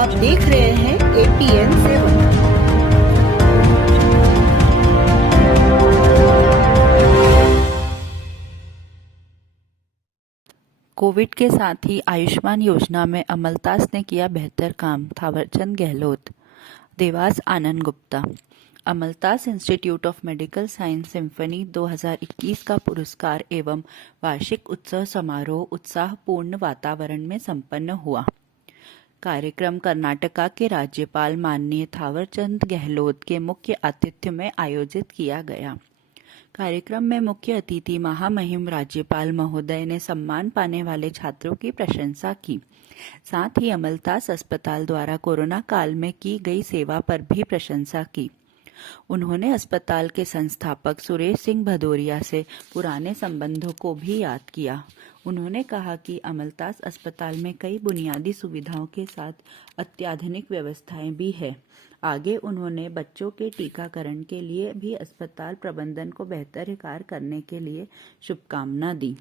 आप देख रहे हैं APN 7। कोविड के साथ ही आयुष्मान योजना में अमलतास ने किया बेहतर काम, Thawarchand Gehlot. Dewas Anand Gupta. Amaltas institute of medical science symphony 2021 का पुरस्कार एवं वार्षिक उत्सव समारोह उत्साहपूर्ण वातावरण में संपन्न हुआ। कार्यक्रम कर्नाटका के राज्यपाल माननीय थावरचंद गहलोत के मुख्य आतिथ्य में आयोजित किया गया। कार्यक्रम में मुख्य अतिथि महामहिम राज्यपाल महोदय ने सम्मान पाने वाले छात्रों की प्रशंसा की। साथ ही अमलतास अस्पताल द्वारा कोरोना काल में की गई सेवा पर भी प्रशंसा की। उन्होंने अस्पताल के संस्थापक सुरेश सिंह भदौरिया से पुराने संबंधों को भी याद किया। उन्होंने कहा कि अमलतास अस्पताल में कई बुनियादी सुविधाओं के साथ अत्याधुनिक व्यवस्थाएं भी है। आगे उन्होंने बच्चों के टीकाकरण के लिए भी अस्पताल प्रबंधन को बेहतर कार्य करने के लिए शुभकामना दी।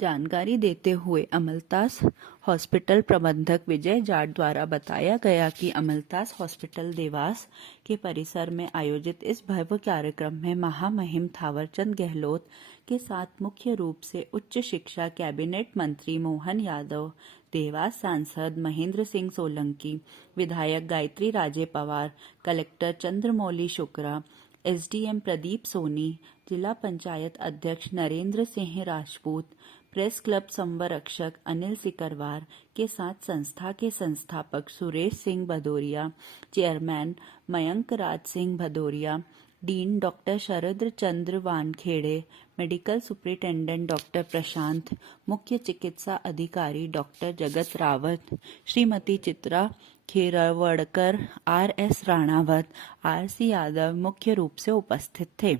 जानकारी देते हुए अमलतास हॉस्पिटल प्रबंधक विजय जाट द्वारा बताया गया कि अमलतास हॉस्पिटल देवास के परिसर में आयोजित इस भव्य कार्यक्रम में महामहिम थावरचंद गहलोत के साथ मुख्य रूप से उच्च शिक्षा कैबिनेट मंत्री मोहन यादव, देवास सांसद महेंद्र सिंह सोलंकी, विधायक गायत्री राजे पवार, कलेक्टर चंद्रमौली शुक्ला, SDM प्रदीप सोनी, जिला पंचायत अध्यक्ष नरेंद्र सिंह राजपूत, प्रेस क्लब संरक्षक अनिल सिकरवार के साथ संस्था के संस्थापक Suresh Singh Bhadauria, chairman Mayank Raj Singh Bhadauria, dean doctor शरद चंद्र वानखेड़े, मेडिकल सुपरिटेंडेंट डॉक्टर प्रशांत, मुख्य चिकित्सा अधिकारी डॉक्टर जगत रावत, श्रीमती चित्रा खेरवड़कर, RS राणावत, RC यादव मुख्य रूप से उपस्थित थे।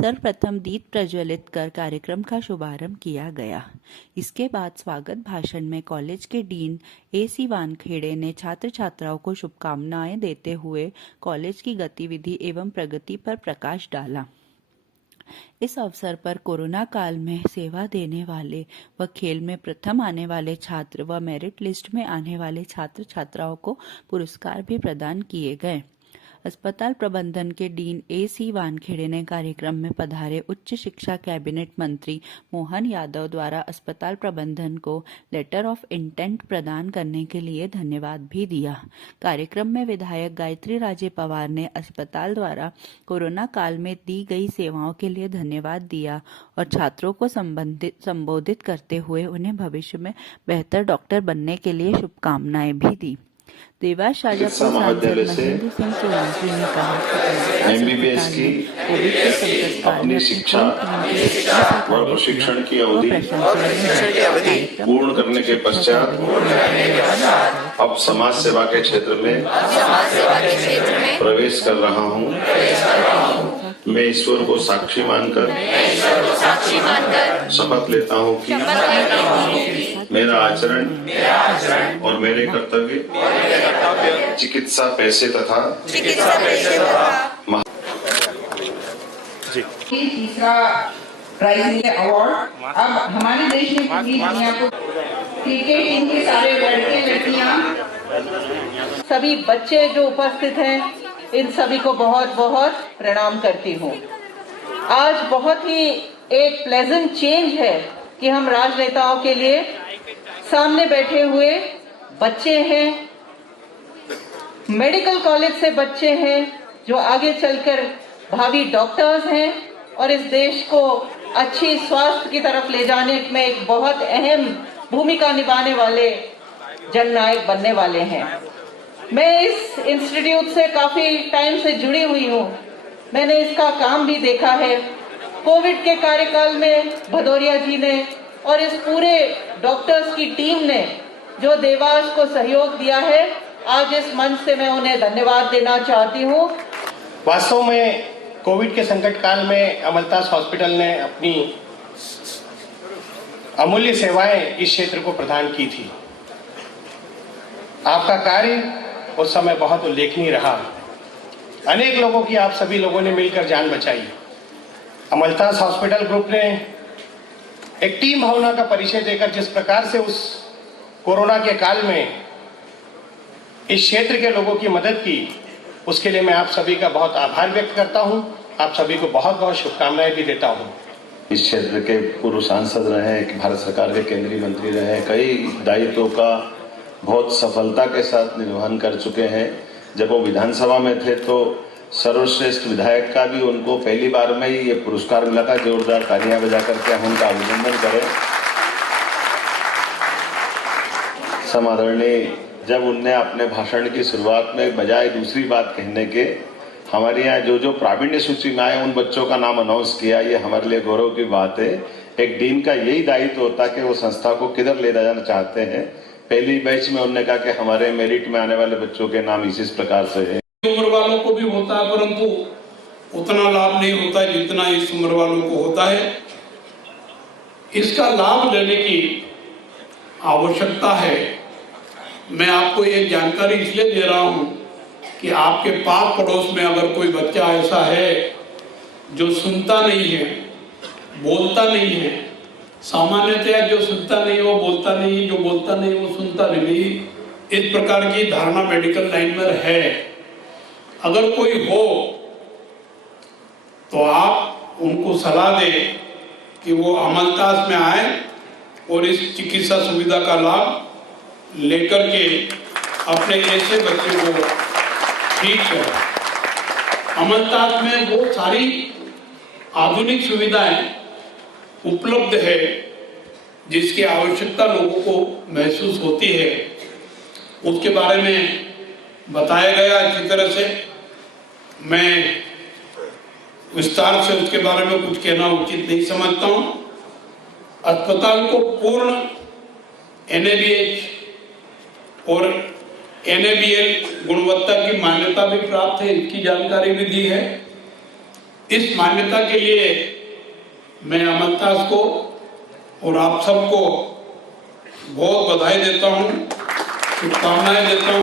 सर्वप्रथम दीप प्रज्वलित कर कार्यक्रम का शुभारंभ किया गया। इसके बाद स्वागत भाषण में कॉलेज के डीन AC वानखेड़े ने छात्र छात्राओं को शुभकामनाएं देते हुए कॉलेज की गतिविधि एवं प्रगति पर प्रकाश डाला। इस अवसर पर कोरोना काल में सेवा देने वाले व खेल में प्रथम आने वाले छात्र व मेरिट लिस्ट में आने वाले छात्र छात्राओं को पुरस्कार भी प्रदान किए गए। अस्पताल प्रबंधन के डीन AC वानखेड़े ने कार्यक्रम में पधारे उच्च शिक्षा कैबिनेट मंत्री मोहन यादव द्वारा अस्पताल प्रबंधन को लेटर ऑफ इंटेंट प्रदान करने के लिए धन्यवाद भी दिया। कार्यक्रम में विधायक गायत्री राजे पवार ने अस्पताल द्वारा कोरोना काल में दी गई सेवाओं के लिए धन्यवाद दिया और छात्रों को संबोधित करते हुए उन्हें भविष्य में बेहतर डॉक्टर बनने के लिए शुभकामनाएं भी दी। देवास शाजापुर सांसद महेंद्र सिंह सोलंकी ने कहा MBBS की अपनी शिक्षा व प्रशिक्षण की अवधि पूर्ण करने के पश्चात अब समाज सेवा के क्षेत्र में प्रवेश कर रहा हूँ। मैं ईश्वर को साक्षी मानकर शपथ लेता हूँ कि मेरा आचरण और मेरे कर्तव्य चिकित्सा पैसे तथा तीसरा प्राइज मिले अवार्ड। अब हमारे देश में पूरी दुनिया को क्रिकेट टीम के सारे लड़के लड़कियां सभी बच्चे जो उपस्थित हैं, इन सभी को बहुत बहुत प्रणाम करती हूँ। आज बहुत ही एक प्लेजेंट चेंज है कि हम राजनेताओं के लिए सामने बैठे हुए बच्चे हैं, मेडिकल कॉलेज से बच्चे हैं जो आगे चलकर भावी डॉक्टर्स हैं और इस देश को अच्छी स्वास्थ्य की तरफ ले जाने में एक बहुत अहम भूमिका निभाने वाले जननायक बनने वाले हैं। मैं इस इंस्टीट्यूट से काफी टाइम से जुड़ी हुई हूँ। मैंने इसका काम भी देखा है। कोविड के कार्यकाल में भदौरिया जी ने और इस पूरे डॉक्टर्स की टीम ने जो देवास को सहयोग दिया है, आज इस मंच से मैं उन्हें धन्यवाद देना चाहती हूँ। वास्तव में कोविड के संकट काल में अमलतास हॉस्पिटल ने अपनी अमूल्य सेवाएं इस क्षेत्र को प्रदान की थी। आपका कार्य उस समय बहुत उल्लेखनीय रहा। अनेक लोगों की आप सभी लोगों ने मिलकर जान बचाई। अमलतास हॉस्पिटल ग्रुप ने एक टीम भावना का परिचय देकर जिस प्रकार से उस कोरोना के काल में इस क्षेत्र के लोगों की मदद की, उसके लिए मैं आप सभी का बहुत आभार व्यक्त करता हूं। आप सभी को बहुत बहुत शुभकामनाएं भी देता हूं। इस क्षेत्र के पूर्व सांसद रहे, भारत सरकार के केंद्रीय मंत्री रहे, कई दायित्वों का बहुत सफलता के साथ निर्वहन कर चुके हैं। जब वो विधानसभा में थे तो सर्वश्रेष्ठ विधायक का भी उनको पहली बार में ही ये पुरस्कार मिला था। जोरदार तालियां बजा करके हम उनका अभिनंदन करें। समादरणीय, जब उनने अपने भाषण की शुरुआत में बजाय दूसरी बात कहने के हमारे यहाँ जो प्रावीण्य सूची में आए उन बच्चों का नाम अनाउंस किया, ये हमारे लिए गौरव की बात है। एक डीन का यही दायित्व होता है कि वो संस्था को किधर ले जाना चाहते हैं। पहली बैच में उन्होंने कहा कि हमारे मेरिट में आने वाले बच्चों के नाम इस प्रकार से है। उम्र वालों को भी होता है, परंतु उतना लाभ नहीं होता है जितना इस उम्र वालों को होता है। इसका लाभ लेने की आवश्यकता है। मैं आपको ये जानकारी इसलिए दे रहा हूं कि आपके पास पड़ोस में अगर कोई बच्चा ऐसा है जो सुनता नहीं है, बोलता नहीं है, सामान्यतया जो सुनता नहीं वो बोलता नहीं, जो बोलता नहीं वो सुनता नहीं, इस प्रकार की धारणा मेडिकल लाइन में है। अगर कोई हो तो आप उनको सलाह दें कि वो अमलतास में आए और इस चिकित्सा सुविधा का लाभ लेकर के अपने ऐसे बच्चे को ठीक है। अमलतास में वो सारी आधुनिक सुविधाएं उपलब्ध है जिसकी आवश्यकता लोगों को महसूस होती है। उसके बारे में बताया गया अच्छी तरह से। मैं विस्तार से उसके बारे में कुछ कहना उचित नहीं समझता हूं। अस्पताल को पूर्ण NABH और NABL गुणवत्ता की मान्यता भी प्राप्त है, इसकी जानकारी भी दी है। इस मान्यता के लिए मैं अमलतास को और आप सबको बहुत बधाई देता हूं, शुभकामनाएं देता हूं।